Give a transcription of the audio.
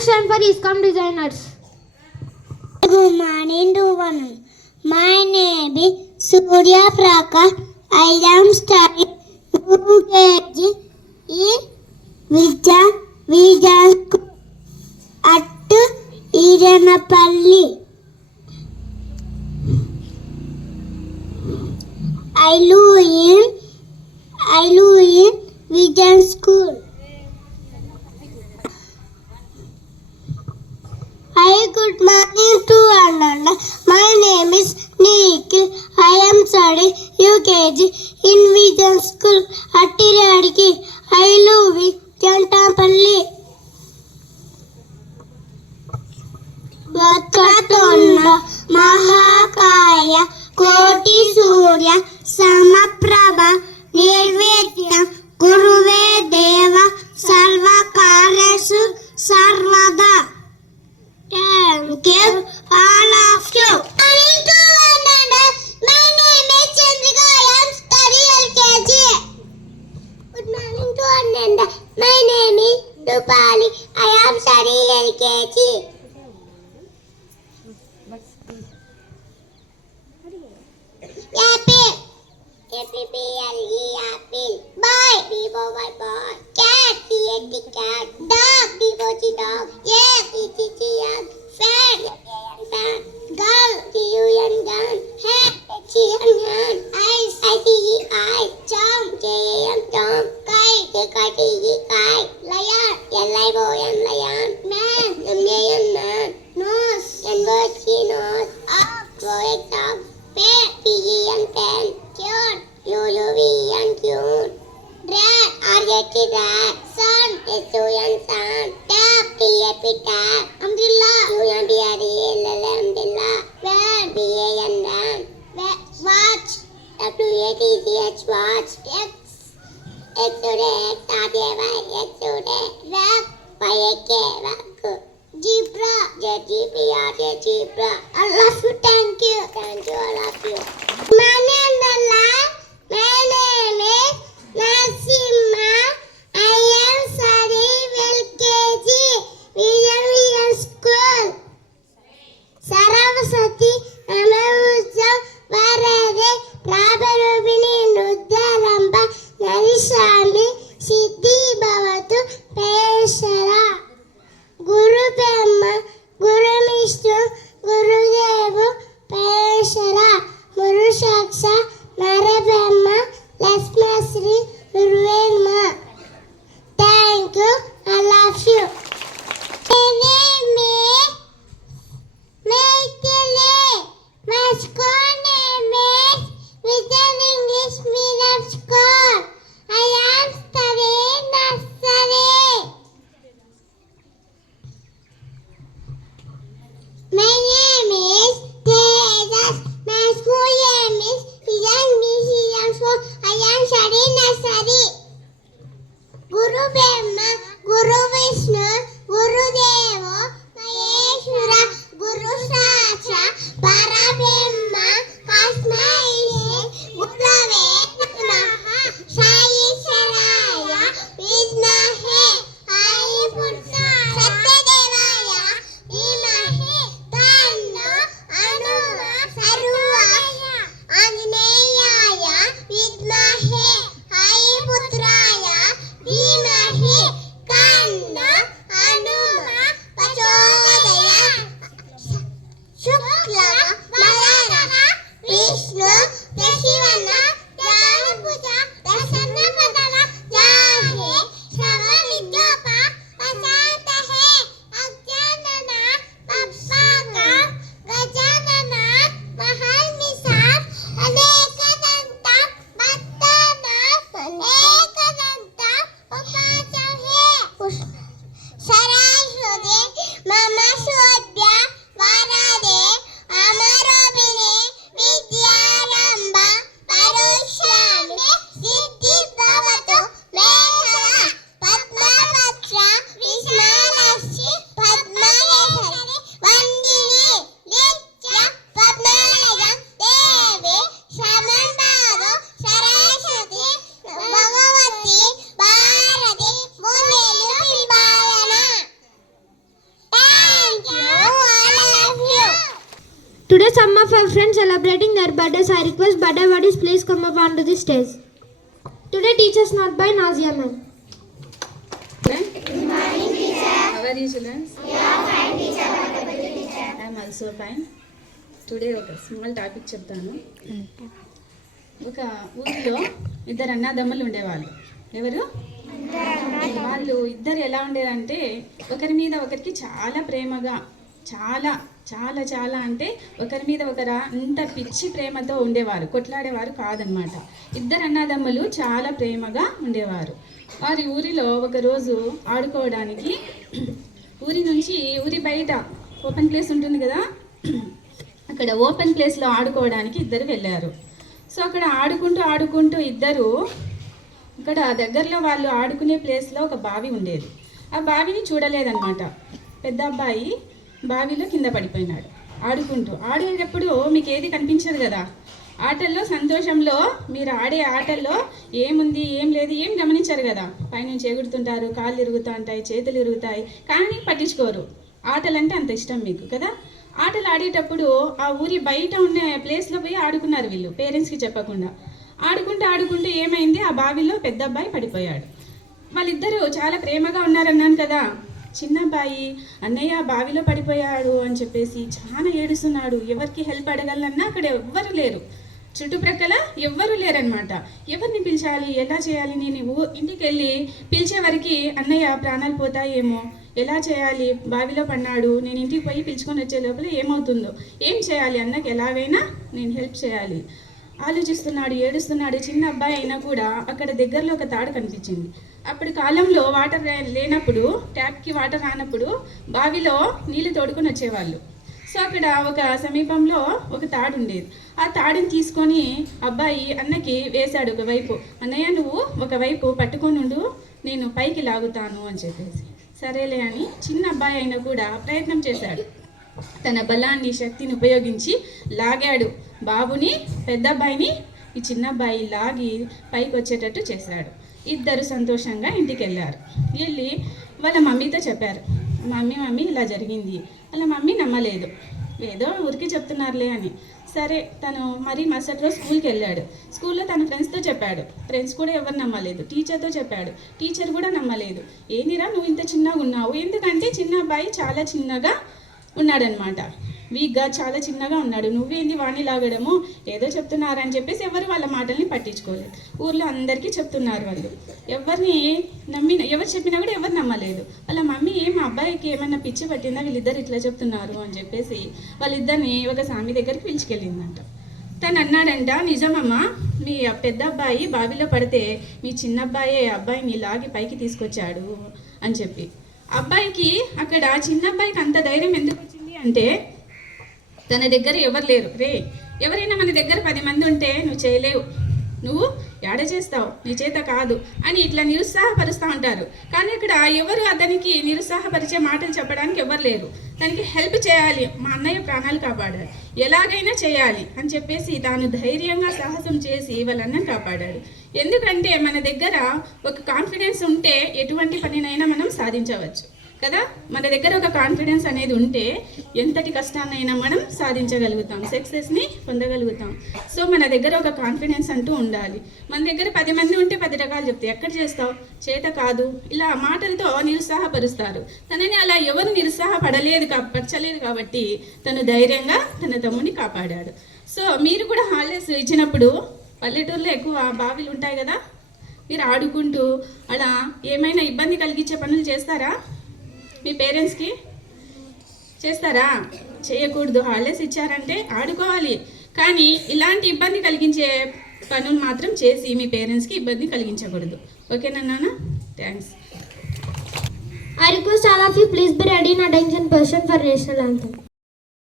it's time for ISKCON designers. Good morning to one. My name is Surya Prakash. I am studying UKG in Vijan at Iranapalli. I live in Vijan School. Hi, good morning to all. My name is Nikhil. I am studying UKG in Vijan School at Tiriyadiki. I live in Jantampalli. Vakatonda Mahakaya Koti Surya Samaprabha Nirvikyam Guruve Deva Sarvakaresu Sarvada. Thank you, all of you. Morning to one another. My name is Chandrika. I am studying LKG. Good morning to one another. My name is Dupali. I am studying LKG. Apple. A-P-P-L-E, apple. Boy. B-O-Y, cat. C-A-T, cat. Dog. D-O-G, dog. E-G-G, egg. Fan. F-A-N, fan. Girl. G-U-N, gun. Hat. H-E-N, hand. Ice. I-C-E, eye. Jump. J-A-M, jump. Kite. K-I-T-E, kite. Lion. L-I-O-N, lion. Man. M-A-N, man. Nose. N-O-S-E, nose. Ox. O-X, ox. Pen. P-E-N, pen. Cute. U-U-V-E-N, cute. Rat. R-A-T, rat. Sun. S-U-N, sun. Tap. T-A-P, tap. Umbrella. U-M-B-R-E-L-L, umbrella. Van. V-A-N, van. Watch. W-A-T-C-H, watch. X. X-U-D-X, R-A-Y, X-U-D. Rap. Y-A-K, rock. Zebra. Z-G-B-R-A, zebra. I love you, thank you. Thank you, all of you. My name is Nasimha. I am studying LKG. Vijan School. Saraswati Namavuja Varade Prabharubini Nudharamba Narishami Siddhi Bhavatu Peshara Guru Brahma Guru Vishnu Guru Today, some of our friends celebrating their birthdays. I request birthday buddies please come up onto the stage. Today, teachers not by Nazia ma'am. Good morning, teacher. How are you, children? Yeah, fine, teacher. I am also fine. Today, ఒక small topic చెప్తాను. ఒక ఊరిలో ఇద్దరు అన్నదమ్ములు ఉండేవాళ్ళు. ఎవరు? వాళ్ళు ఇద్దరు ఎలా ఉండేదంటే ఒకరి మీద ఒకరికి చాలా ప్రేమగా, చాలా చాలా చాలా అంటే ఒకరి మీద ఒకరు అంత పిచ్చి ప్రేమతో ఉండేవారు. కొట్లాడేవారు కాదనమాట. ఇద్దరు అన్నదమ్ములు చాలా ప్రేమగా ఉండేవారు. వారి ఊరిలో ఒకరోజు ఆడుకోవడానికి ఊరి నుంచి ఊరి బయట ఓపెన్ ప్లేస్ ఉంటుంది కదా, అక్కడ ఓపెన్ ప్లేస్లో ఆడుకోవడానికి ఇద్దరు వెళ్ళారు. సో అక్కడ ఆడుకుంటూ ఇద్దరు ఇక్కడ దగ్గరలో వాళ్ళు ఆడుకునే ప్లేస్లో ఒక బావి ఉండేది. ఆ బావిని చూడలేదన్నమాట. పెద్ద అబ్బాయి బావిలో కింద పడిపోయినాడు. ఆడేటప్పుడు మీకు ఏది కనిపించదు కదా. ఆటల్లో సంతోషంలో మీరు ఆడే ఆటల్లో ఏముంది ఏం లేదు ఏం గమనించరు కదా. పైనుంచి ఎగురుతుంటారు, కాళ్ళు ఇరుగుతూ ఉంటాయి, చేతులు ఇరుగుతాయి, కానీ పట్టించుకోరు. ఆటలంటే అంత ఇష్టం మీకు కదా. ఆటలు ఆడేటప్పుడు ఆ ఊరి బయట ఉన్న ప్లేస్లో పోయి ఆడుకున్నారు వీళ్ళు, పేరెంట్స్కి చెప్పకుండా. ఆడుకుంటూ ఏమైంది, ఆ బావిలో పెద్ద అబ్బాయి పడిపోయాడు. వాళ్ళిద్దరూ చాలా ప్రేమగా ఉన్నారన్నాను కదా. చిన్న అబ్బాయి అన్నయ్య బావిలో పడిపోయాడు అని చెప్పేసి చాలా ఏడుస్తున్నాడు. ఎవరికి హెల్ప్ అడగాలన్నా అక్కడ ఎవ్వరు లేరు, చుట్టుప్రక్కల ఎవ్వరూ లేరనమాట. ఎవరిని పిలిచాలి, ఎలా చేయాలి, నేను ఇంటికి వెళ్ళి పిలిచే వరకు అన్నయ్య ప్రాణాలు పోతాయేమో, ఎలా చేయాలి, బావిలో పడినాడు, నేను ఇంటికి పోయి పిలుచుకొని వచ్చే లోపల ఏమవుతుందో, ఏం చేయాలి, అన్నకి ఎలాగైనా నేను హెల్ప్ చేయాలి ఆలోచిస్తున్నాడు, ఏడుస్తున్నాడు. చిన్న అబ్బాయి అయినా కూడా అక్కడ దగ్గరలో ఒక తాడు కనిపించింది. అప్పుడు కాలంలో వాటర్ లేనప్పుడు, ట్యాప్కి వాటర్ రానప్పుడు బావిలో నీళ్ళు తోడుకొని వచ్చేవాళ్ళు. సో అక్కడ ఒక సమీపంలో ఒక తాడు ఉండేది. ఆ తాడుని తీసుకొని అబ్బాయి అన్నకి వేశాడు ఒకవైపు. అన్నయ్య నువ్వు ఒకవైపు పట్టుకొని ఉండు, నేను పైకి లాగుతాను అని చెప్పేసి. సరేలే అని చిన్న అబ్బాయి అయినా కూడా ప్రయత్నం చేశాడు. తన బలాన్ని, శక్తిని ఉపయోగించి లాగాడు. బాబుని, పెద్ద అబ్బాయిని ఈ చిన్న అబ్బాయి లాగి పైకి వచ్చేటట్టు చేశాడు. ఇద్దరు సంతోషంగా ఇంటికి వెళ్ళారు. వెళ్ళి వాళ్ళ మమ్మీతో చెప్పారు, మమ్మీ ఇలా జరిగింది. వాళ్ళ మమ్మీ నమ్మలేదు, ఏదో ఊరికి చెప్తున్నారులే అని. సరే తను మరి మరుసటి రోజు స్కూల్కి వెళ్ళాడు. స్కూల్లో తన ఫ్రెండ్స్తో చెప్పాడు. ఫ్రెండ్స్ కూడా ఎవరు నమ్మలేదు. టీచర్తో చెప్పాడు, టీచర్ కూడా నమ్మలేదు. ఏందిరా నువ్వు ఇంత చిన్నగా ఉన్నావు, ఎందుకంటే చిన్న అబ్బాయి చాలా చిన్నగా ఉన్నాడనమాట, వీక్గా చాలా చిన్నగా ఉన్నాడు. నువ్వేంది వాణ్ణి లాగడము, ఏదో చెప్తున్నారని చెప్పేసి ఎవరు వాళ్ళ మాటల్ని పట్టించుకోలేదు. ఊర్లో అందరికీ చెప్తున్నారు వాళ్ళు. ఎవరు చెప్పినా కూడా ఎవరు నమ్మలేదు. వాళ్ళ మమ్మీ మా అబ్బాయికి ఏమైనా పిచ్చి పట్టిందా, వీళ్ళిద్దరు ఇట్లా చెప్తున్నారు అని చెప్పేసి వాళ్ళిద్దరిని ఒక స్వామి దగ్గరికి పిలిచుకెళ్ళిందంట. తను అన్నాడంట, నిజమమ్మా, మీ పెద్ద అబ్బాయి బావిలో పడితే మీ చిన్న అబ్బాయిని లాగి పైకి తీసుకొచ్చాడు అని చెప్పి. అబ్బాయికి అక్కడ చిన్న అబ్బాయికి అంత ధైర్యం ఎందుకు వచ్చింది అంటే, తన దగ్గర ఎవరు లేరు. ఎవరైనా మన దగ్గర 10 మంది ఉంటే నువ్వు చేయలేవు, నువ్వు ఏడ చేస్తావు, నీ చేత కాదు అని ఇట్లా నిరుత్సాహపరుస్తూ ఉంటారు. కానీ ఇక్కడ ఎవరు అతనికి నిరుత్సాహపరిచే మాటలు చెప్పడానికి ఎవరు లేరు. తనకి హెల్ప్ చేయాలి, మా అన్నయ్య ప్రాణాలు కాపాడాడు, ఎలాగైనా చేయాలి అని చెప్పేసి తాను ధైర్యంగా సాహసం చేసి వాళ్ళ అన్నని కాపాడాడు. ఎందుకంటే మన దగ్గర ఒక కాన్ఫిడెన్స్ ఉంటే ఎటువంటి పనినైనా మనం సాధించవచ్చు కదా. మన దగ్గర ఒక కాన్ఫిడెన్స్ అనేది ఉంటే ఎంతటి కష్టాన్నైనా మనం సాధించగలుగుతాం, సక్సెస్ని పొందగలుగుతాం. సో మన దగ్గర ఒక కాన్ఫిడెన్స్ అంటూ ఉండాలి. మన దగ్గర 10 మంది ఉంటే 10 రకాలు చెప్తాయి, ఎక్కడ చేస్తావు, చేత కాదు, ఇలా మాటలతో నిరుత్సాహపరుస్తారు. తనని అలా ఎవరు పరచలేదు కాబట్టి తను ధైర్యంగా తన తమ్ముడిని కాపాడాడు. సో మీరు కూడా హాలిడేస్ ఇచ్చినప్పుడు పల్లెటూరులో ఎక్కువ బావిలు ఉంటాయి కదా, మీరు ఆడుకుంటూ అలా ఏమైనా ఇబ్బంది కలిగించే పనులు చేస్తారా? మీ పేరెంట్స్కి చేస్తారా? చేయకూడదు. హాలిడేస్ ఇచ్చారంటే ఆడుకోవాలి, కానీ ఇలాంటి ఇబ్బంది కలిగించే పనులు మాత్రం చేసి మీ పేరెంట్స్కి ఇబ్బంది కలిగించకూడదు. ఓకేనా నాన్న? Thanks. I request all of you please be ready in attention position for national anthem.